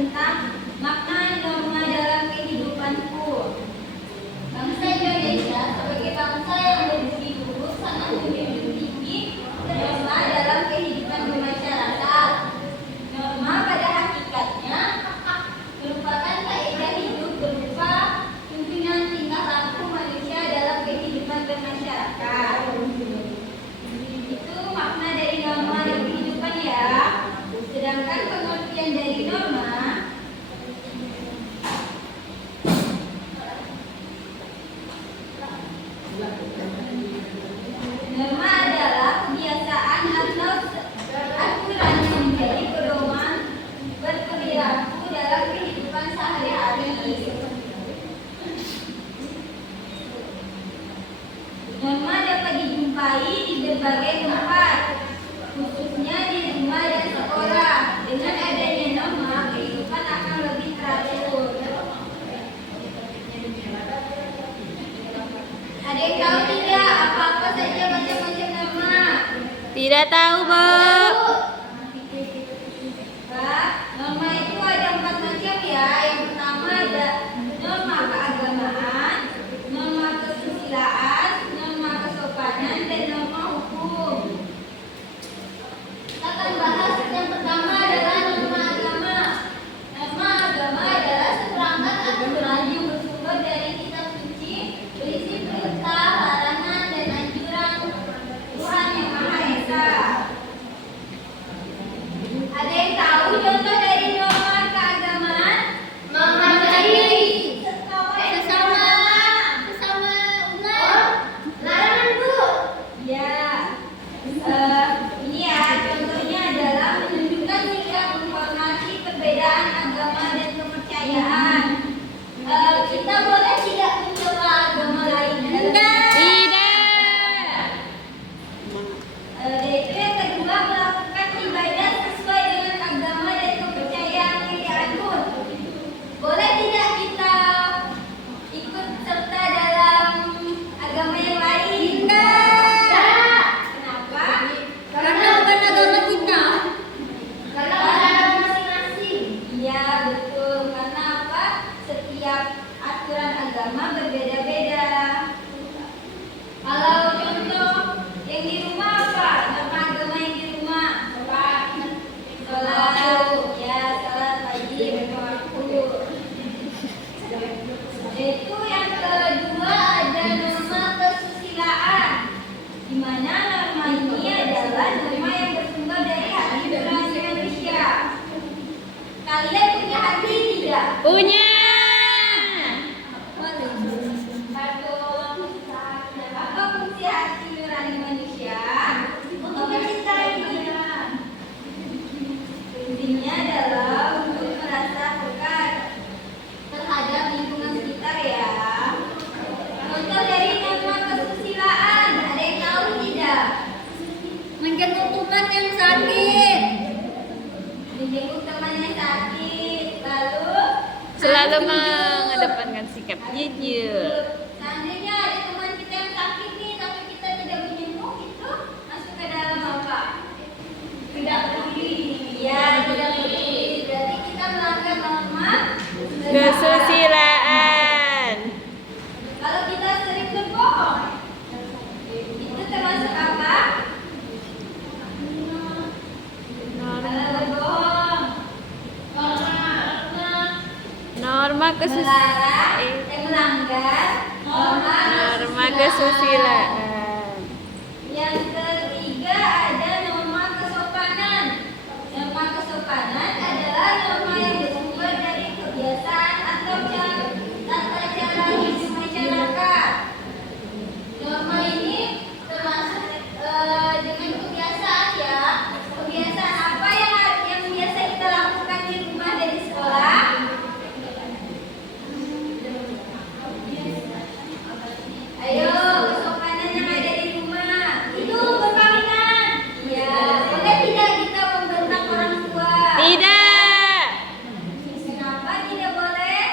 tentang makna norma dalam kehidupanku. Bangsa Indonesia sebagai bangsa yang berbudi luhur sangat menjunjung tinggi norma dalam kehidupan bermasyarakat. Norma pada hakikatnya merupakan kaidah hidup berupa tuntunan tingkah laku manusia dalam kehidupan bermasyarakat. Itu makna dari norma dalam kehidupan ya. Sedangkan pengertian dari norma adalah kebiasaan atau aturan yang menjadi pedoman berperilaku dalam kehidupan sehari-hari. Norma dapat dijumpai di berbagai tempat, khususnya di rumah dan sekolah. Dengan adanya norma, kehidupan akan lebih teratur. Ada yang tahu tidak apa-apa saja macam-macam norma? Tidak tahu, Bu. Pak, norma itu ada 4 macam ya. Yang pertama ada norma keagamaan, norma kesusilaan, norma kesopanan, dan norma hukum. Kita akan bahas yang pertama adalah norma agama. Norma agama adalah seperangkat aturan yang bersumber dari kitab suci, berisi perintah, larangan, dan anjuran Tuhan Yang Maha Esa. Ada yang tahu contoh dari norma keagamaan? Menghargai sesama umat. Larangan, Bu. Ya. Ini ya, contohnya adalah menunjukkan sikap menghormati perbedaan agama dan kepercayaan. Kita boleh tidak mencela agama lain? Tidak. Yaitu yang kedua, melakukan ibadah sesuai dengan agama dan kepercayaan yang dianut. Boleh tidak kita ikut serta dalam agama yang lain? Tidak. Kenapa? Karena bukan agama kita. Karena agama masing-masing. Iya, betul. Karena apa? Setiap aturan agama berbeda-beda. Kalau contoh yang di rumah apa? Norma agama yang di rumah apa? Sholat, ya sholat wajib waktu. Itu yang kedua ada norma kesusilaan, di mana norma ini adalah norma yang bersumber dari hati nurani manusia. Kalian punya hati tidak? Punya. Apa fungsi hati nurani manusia? Untuk mencintai dia. Intinya adalah untuk merasa dekat terhadap lingkungan sekitar ya. Contoh dari norma kesusilaan, ada yang tahu tidak? Menjenguk teman yang sakit. Menjenguk teman yang sakit. Lalu Selalu mengedepankan sikap jujur. seandainya ada teman kita yang sakit nih, tapi kita tidak menjenguk, itu masuk ke dalam apa? Tidak peduli. Ya, tidak peduli. Berarti kita melanggar norma Kesusilaan. Kalau kita sering berbohong, itu termasuk apa? Kalau berbohong, Norma melanggar norma kesusilaan. Yang ketiga ada norma kesopanan. Norma kesopanan adalah norma yang bersumber dari kebiasaan atau tata cara hidup masyarakat. Norma ini termasuk dengan kebiasaan ya. Kebiasaan apa yang biasa kita lakukan di rumah dan di sekolah? Ayo, kesopanan yang ada di rumah. Itu berkawinan. Iya. Boleh tidak kita membentak orang tua? Tidak. Kenapa tidak boleh?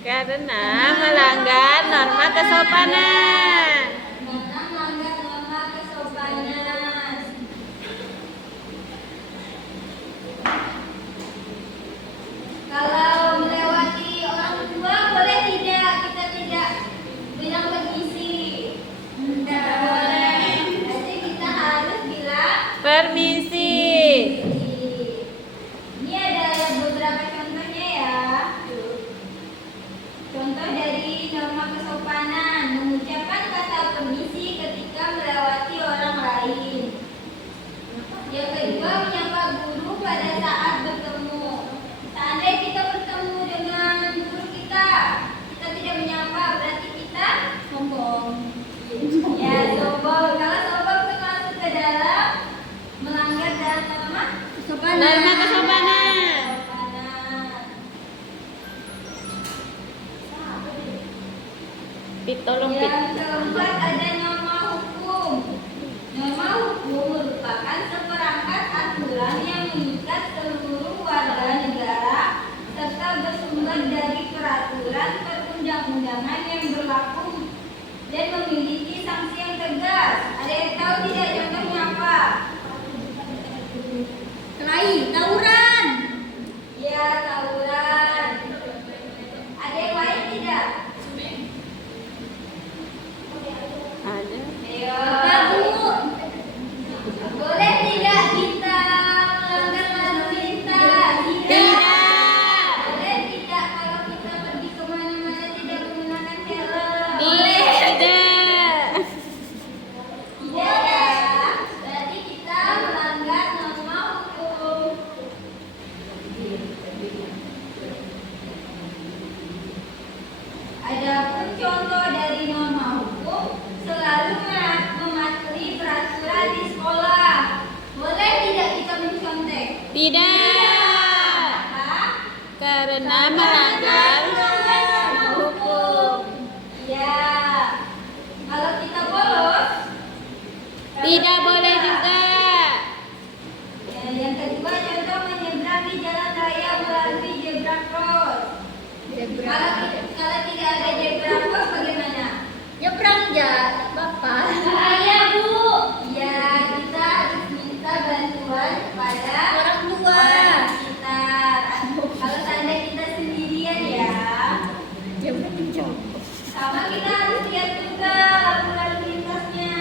Karena melanggar norma kesopanan. Karena melanggar norma kesopanan. Norma kesopanan. Tolong Pit. Yang keempat ada norma hukum. Norma hukum merupakan seperangkat aturan yang mengikat seluruh warga negara serta bersumber dari peraturan perundang-undangan yang berlaku dan memiliki sanksi yang tegas. Ada yang tahu tidak contohnya apa? Tawuran. Ya, tawuran. Ada yang lain tidak? Ada. Ayo. Boleh tidak kita melanggar lalu lintas? Tidak. Boleh tidak kalau kita pergi kemana-mana tidak menggunakan helm? Tidak. Tidak ya. Berarti kita melanggar norma hukum. Adapun contoh dari norma hukum selalu mematuhi peraturan di sekolah. Boleh tidak kita mencontek? Tidak. Apa? Karena melanggar hukum. Ya. Kalau kita bolos, Tidak boleh juga. ya, yang kedua contoh menyeberangi jalan raya melalui zebra cross. Kalau tidak ada zebra cross bagaimana? Nyebrang aja, Bapak. Bahaya, Bu. Ya, kita harus minta bantuan kepada orang tua sekitar. Kalau seandainya kita sendirian ya. Sama kita harus lihat juga lampu lalu lintasnya.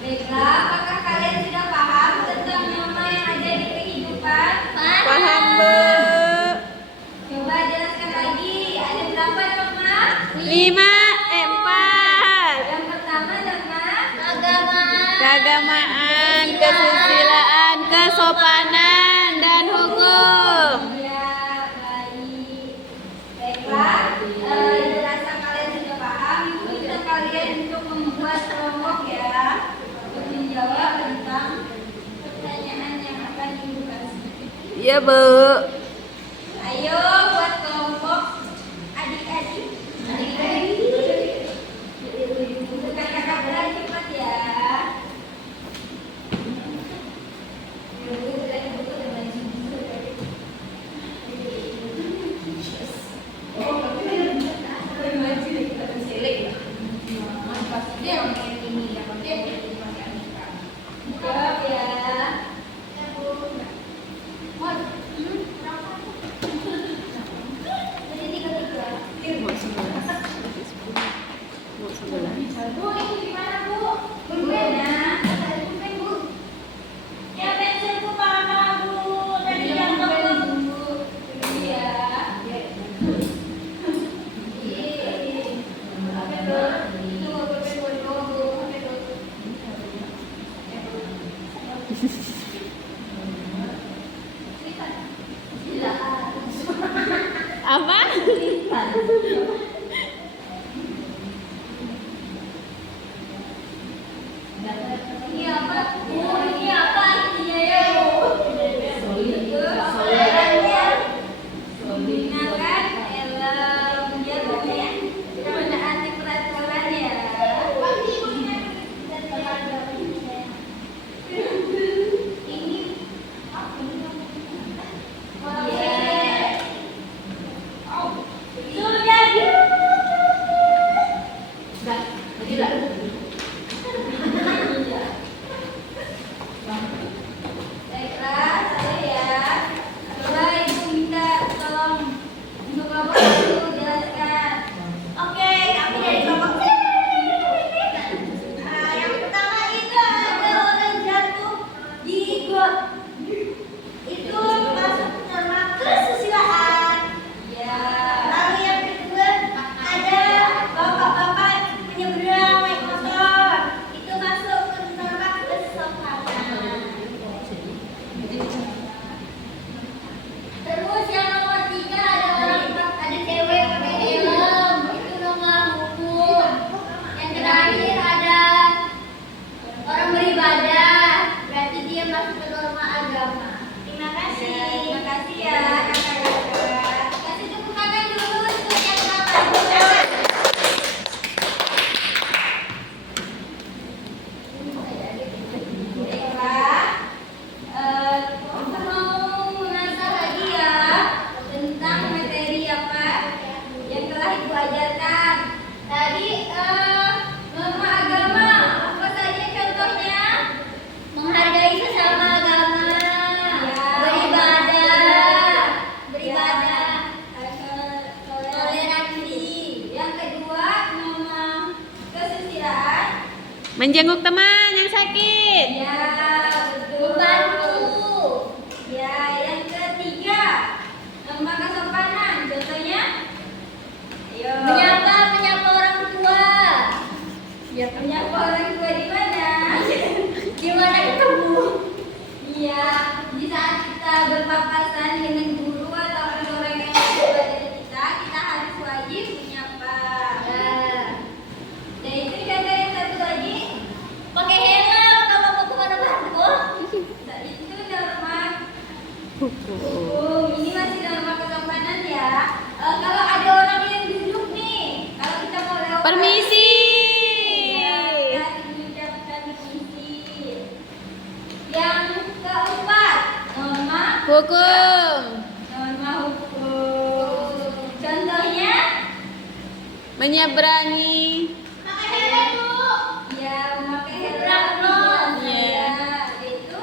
Baiklah, apakah kalian sudah paham tentang norma yang ada di kehidupan? Paham, Bu. Coba jelaskan lagi, ada berapa norma? 4. Yang pertama norma agama. Keagamaan, kesusilaan, kesopanan, dan hukum. Ya, baik. Baiklah, dirasa kalian sudah paham, minta kalian untuk membuat kelompok ya, untuk menjawab tentang pertanyaan yang akan dibahas. Iya, Bu. Ayo buat kelompok adik-adik. Bukan kakak beradik cepat ya. Jawab ya. Jadi 3. Mau 11. Mau 11. Bu, itu gimana Bu? Gimana? Bu. Ya pensil Bu, parah Bu. Tadi yang Bu. Iya. Apa itu? Itu boleh Bu. Apa itu? Apa? Ini apa? Oh, ini apa artinya ya, Bu? Soalannya gunakan helm ya, Bu ya. Menaati peraturan ya. Ini apa ini? Sudah. Baiklah, saya ya. Coba Ibu minta tolong untuk Bapak Ibu jelaskan. Oke, kami dari kelompok yang pertama itu ada orang jatuh di got. Itu masuk norma kesusilaan. Ya. Lalu yang kedua ada bapak-bapak menyeberang naik Menjenguk teman yang sakit. Ya, betul. Membantu. Ya, yang ketiga, nama kesopanan. Contohnya, ayo. Menyapa orang tua. Ya, menyapa orang tua di mana? Di mana ketemu? Iya, di saat kita berpapasan dengan guru atau orang yang lebih dari kita harus wajib menyapa. Ya. Dan itu dikata yang satu lagi, pakai helm kalau mau kemana-mana kok. Nah, itu norma hukum. Ini masih norma kesopanan ya. Kalau ada orang yang duduk nih, kalau kita mau lewat. Permisi. Ya, kita mengucapkan permisi. Yang keempat, norma Hukum. hukum. Contohnya, Menyeberangi. pakai helm Bu. Ya, memakai helm. Iya. Yaitu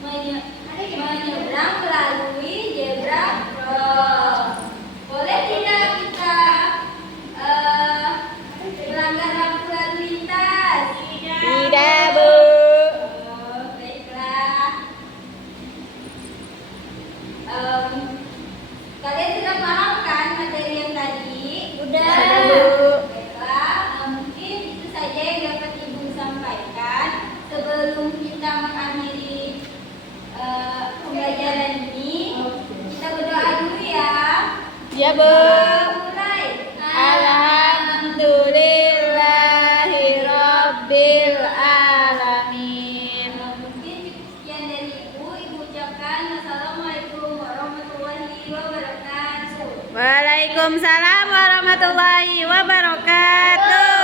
menyeberang melalui zebra cross. Boleh tidak kita melanggar lampu lalu lintas? Tidak, Bu. Oh, baiklah. Kalian sudah paham kan materi yang tadi? Sudah, Bu. Baiklah, mungkin itu saja yang dapat Ibu sampaikan. Sebelum kita mengakhiri pembelajaran ini, kita berdoa dulu ya. Ya, Bu. Mulai. Alhamdulillahirabbil alamin. Mungkin sekian dari Ibu. Ibu ucapkan Assalamualaikum warahmatullahi wabarakatuh. Waalaikumsalam warahmatullahi wabarakatuh.